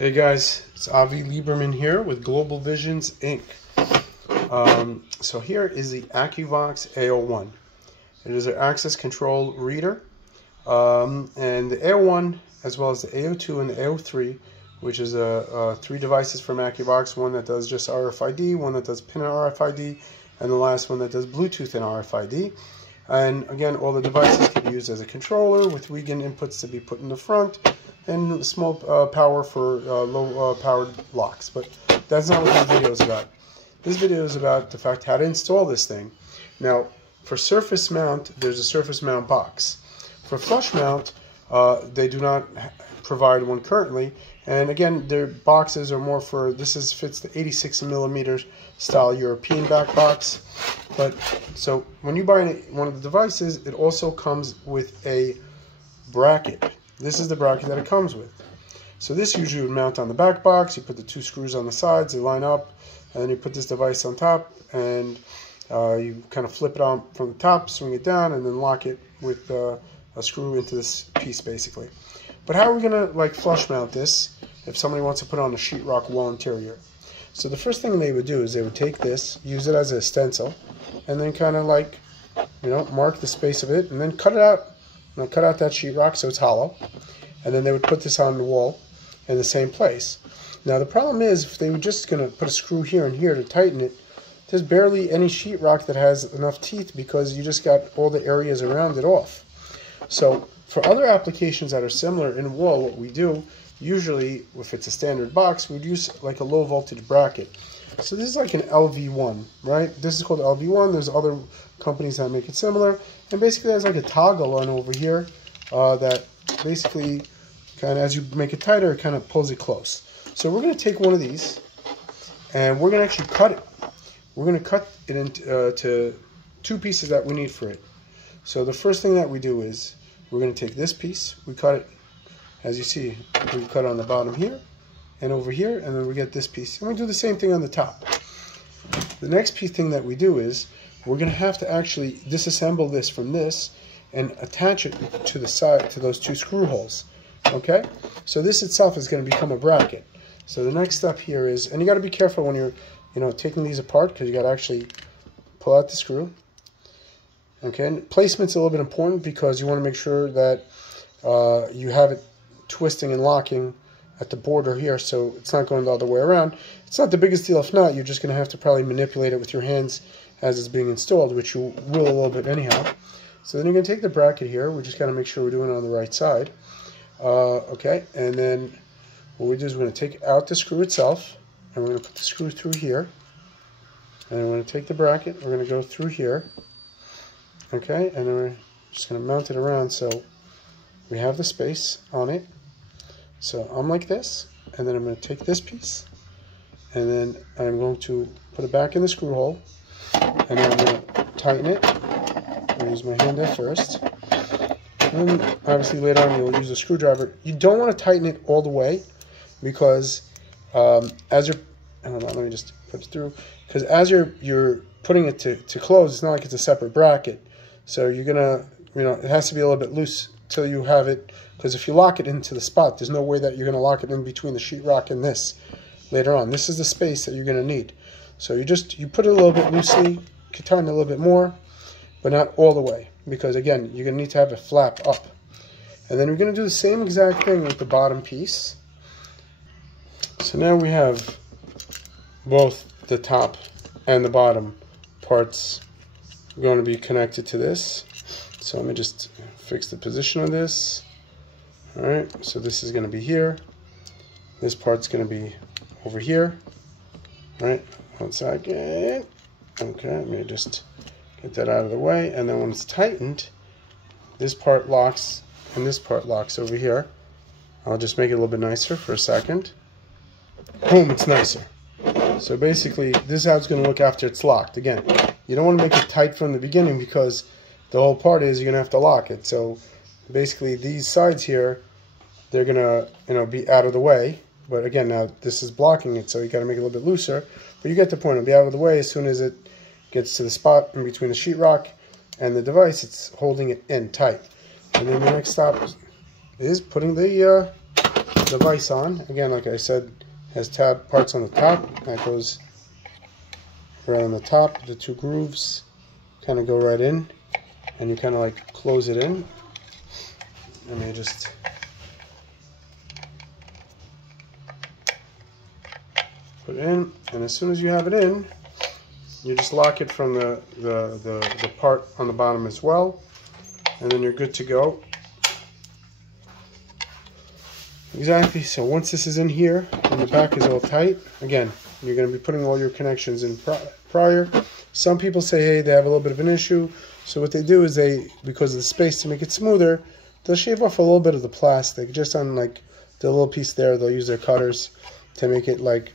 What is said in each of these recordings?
Hey guys, it's Avi Lieberman here with Global Visions Inc. So here is the Akuvox A01. It is an access control reader, and the A01 as well as the A02 and the A03, which is three devices from Akuvox, one that does just RFID, one that does pin and RFID, and the last one that does Bluetooth and RFID. And again, all the devices can be used as a controller with Wiegand inputs to be put in the front, and small power for low powered locks. But that's not what this video is about. This video is about the fact how to install this thing. Now, for surface mount, there's a surface mount box. For flush mount, they do not provide one currently. And again, their boxes are more for, fits the 86 millimeters style European back box. But so when you buy one of the devices, it also comes with a bracket. This is the bracket that it comes with. So this usually would mount on the back box. You put the two screws on the sides, they line up, and then you put this device on top, and you kind of flip it on from the top, swing it down, and then lock it with a screw into this piece basically. But how are we gonna flush mount this if somebody wants to put on a sheetrock wall interior? So the first thing they would do is they would take this, use it as a stencil, and then kind of mark the space of it, and then cut it out. Cut out that sheetrock so it's hollow, and then they would put this on the wall in the same place. Now the problem is, if they were just going to put a screw here and here to tighten it, there's barely any sheetrock that has enough teeth because you just got all the areas around it off. So for other applications that are similar in wall, what we do usually, if it's a standard box, we'd use like a low voltage bracket. So this is like an LV1, right? This is called LV1. There's other companies that make it similar. And basically there's like a toggle on over here that basically kind of, as you make it tighter, it kind of pulls it close. So we're going to take one of these and we're going to actually cut it. We're going to cut it into two pieces that we need for it. So the first thing that we do is we're going to take this piece. We cut it, as you see, we cut on the bottom here and over here, and then we get this piece. And we do the same thing on the top. The next thing that we do is we're going to have to actually disassemble this from this and attach it to the side, to those two screw holes. Okay? So this itself is going to become a bracket. So the next step here is, and you got to be careful when you're taking these apart, because you got to actually pull out the screw. Okay? And placement's a little bit important because you want to make sure that you have it twisting and locking at the border here, so it's not going the other way around. It's not the biggest deal. If not, you're just going to have to probably manipulate it with your hands as it's being installed, which you will a little bit anyhow. So then you're going to take the bracket here. We just got to make sure we're doing it on the right side. Okay, and then what we do is we're going to take out the screw itself, and we're going to put the screw through here. And then we're going to take the bracket, we're going to go through here. Okay, and then we're just going to mount it around so we have the space on it. So I'm like this, and then I'm going to take this piece, and then I'm going to put it back in the screw hole, and then I'm going to tighten it. I'm going to use my hand at first, and obviously later on you'll use a screwdriver. You don't want to tighten it all the way, because as you're, hold on, let me just put it through, because as you're putting it to close, it's not like it's a separate bracket, so you're going to, it has to be a little bit loose till you have it. Because if you lock it into the spot, there's no way that you're going to lock it in between the sheetrock and this later on. This is the space that you're going to need. So you put it a little bit loosely, you can tighten it a little bit more, but not all the way. Because again, you're going to need to have it flap up. And then we're going to do the same exact thing with the bottom piece. So now we have both the top and the bottom parts going to be connected to this. So let me just fix the position of this. Alright, so this is going to be here. This part's going to be over here. Alright, 1 second. Okay, let me just get that out of the way. And then when it's tightened, this part locks and this part locks over here. I'll just make it a little bit nicer for a second. Boom, it's nicer. So basically, this is how it's going to look after it's locked. Again, you don't want to make it tight from the beginning because the whole part is you're going to have to lock it. So basically these sides here, they're gonna be out of the way, but again, now this is blocking it, so you got to make it a little bit looser, but you get the point. It'll be out of the way as soon as it gets to the spot in between the sheetrock and the device. It's holding it in tight. And then the next step is putting the the vise on. Again, like I said, has tab parts on the top. That goes right on the top. The two grooves kind of go right in, and you kind of like close it in. Let me just put it in, and as soon as you have it in, you just lock it from the part on the bottom as well, and then you're good to go. Exactly, so once this is in here and the back is all tight, again, you're going to be putting all your connections in prior. Some people say, hey, they have a little bit of an issue, so what they do is because of the space, to make it smoother, they'll shave off a little bit of the plastic, just on like the little piece there. They'll use their cutters to make it like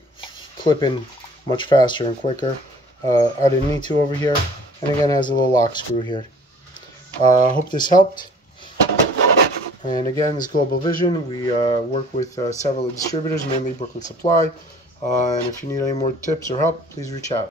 clip in much faster and quicker. I didn't need to over here, and again, it has a little lock screw here. Hope this helped. And again, this is Global Vision. We work with several distributors, mainly Brooklyn Supply. And if you need any more tips or help, please reach out.